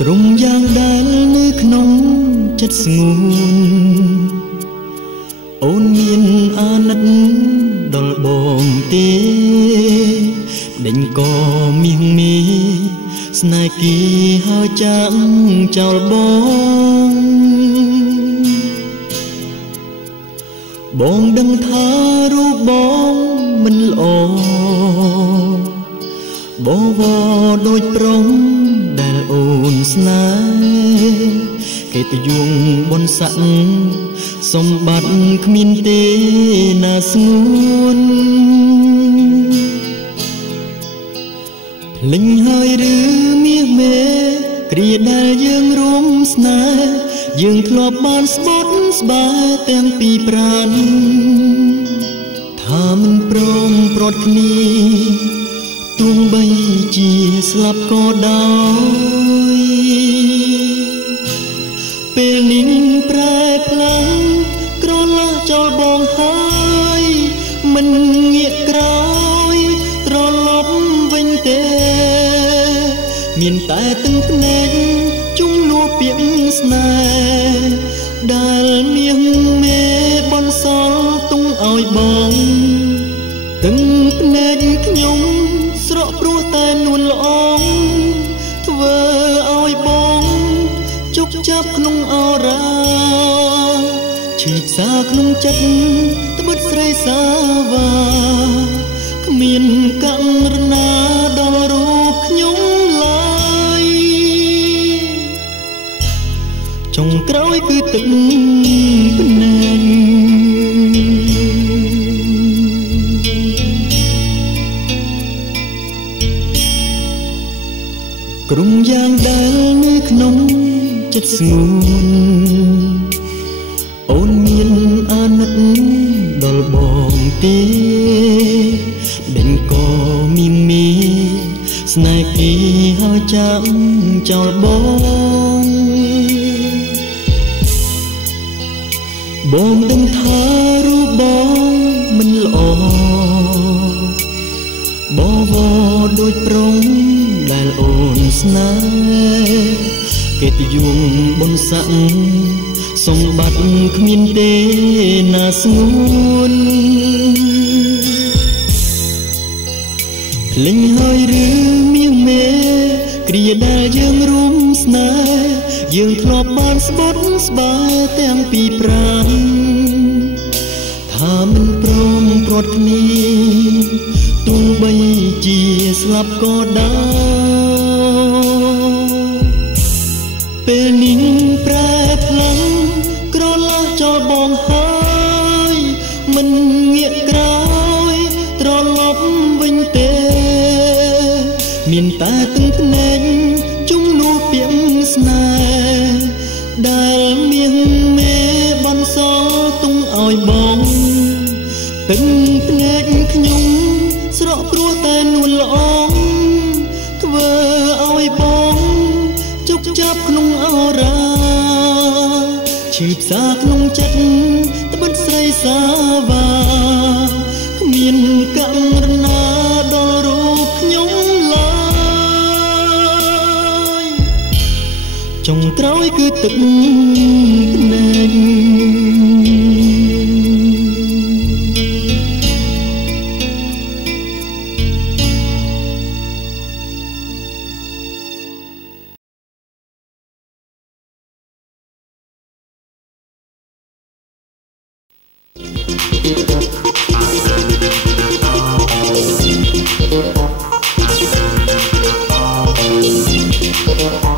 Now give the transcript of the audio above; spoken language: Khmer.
ក្រុមយ៉ាងដែលនៅក្នុងចិត្តស្ងួនអូនមានអាណិតដល់បងទេដេញក៏មៀងមីស្នេហ៍គីហើយចាំចោលបងដឹងថារូបបងមិនល្អបវរដូចប្រុងដែលអូនស្នេហ៍គេទៅយងបនស័កសម្បត្តិគ្មានទេណាស្ងួនភ្លេចហើយឬមាសមេគ្រាដែលយើងរួមស្នេហ៍យើងធ្លាប់បានស្បត់ស្បែទាំងពីរប្រាណថាមិនព្រមព្រាត់គ្នាទោះបីជាស្លាប់ក៏ដោយពេលនេះប្រែផ្លាំងក្រឡាស់ចោលបងហើយមិនងាកក្រោយត្រឡប់វិញទេមានតែទឹកភ្នែកជុំនួពាក្យស្នេហ៍ដែលមាសមេបនសល់ទុំឲ្យបងទឹកភ្នែកខ្ញុំស្រក់ព្រោះតែនួនល្អងធ្វើឲ្យបងជុកចាប់ក្នុងអរ៉ាឈឺផ្សាក្នុងចិត្តត្បិតស្រីសាវ៉ាគ្មានករណាដល់រូបខ្ញុំឡើយចុងក្រោយគឺទឹកភ្នែកក្រុមយ៉ាងដែលនៅក្នុងចិត្តស្ងួនអូនមានអាណិតដល់បងទេដេញក៏មីមីស្នេហ៍គីហើយចាំចោលបងដឹងថារូបបងមិនល្អបវរដូចប្រុងដែលអូនស្នេហ៍គេទៅយងបនស័កសម្បត្តិគ្មានទេណាស្ងួនភ្លេចហើយឬមាសមេគ្រាដែលយើងរួមស្នេហ៍យើងធ្លាប់បានស្បត់ស្បែទាំងពីរប្រាណថាមិនព្រមព្រាត់គ្នាទោះបីជាស្លាប់ក៏ដោយពេលនេះប្រែផ្លាំងក្រឡាស់ចោលបងហើយមិនងាកក្រោយត្រឡប់វិញទេមានតែទឹកភ្នែកជុំនួពាក្យស្នេហ៍ដែលមានមេបនសល់ទុំឲ្យបងទឹកភ្នែកខ្ញុំស្រក់ព្រោះតែនួនល្អងធ្វើឲ្យបងជុកចាប់ក្នុងអរ៉ាឈឺផ្សាក្នុងចិត្តត្បិតស្រីសាវ៉ាគ្មានករណាដល់រូបខ្ញុំឡើយចុងក្រោយគឺទឹកភ្នែកThank you.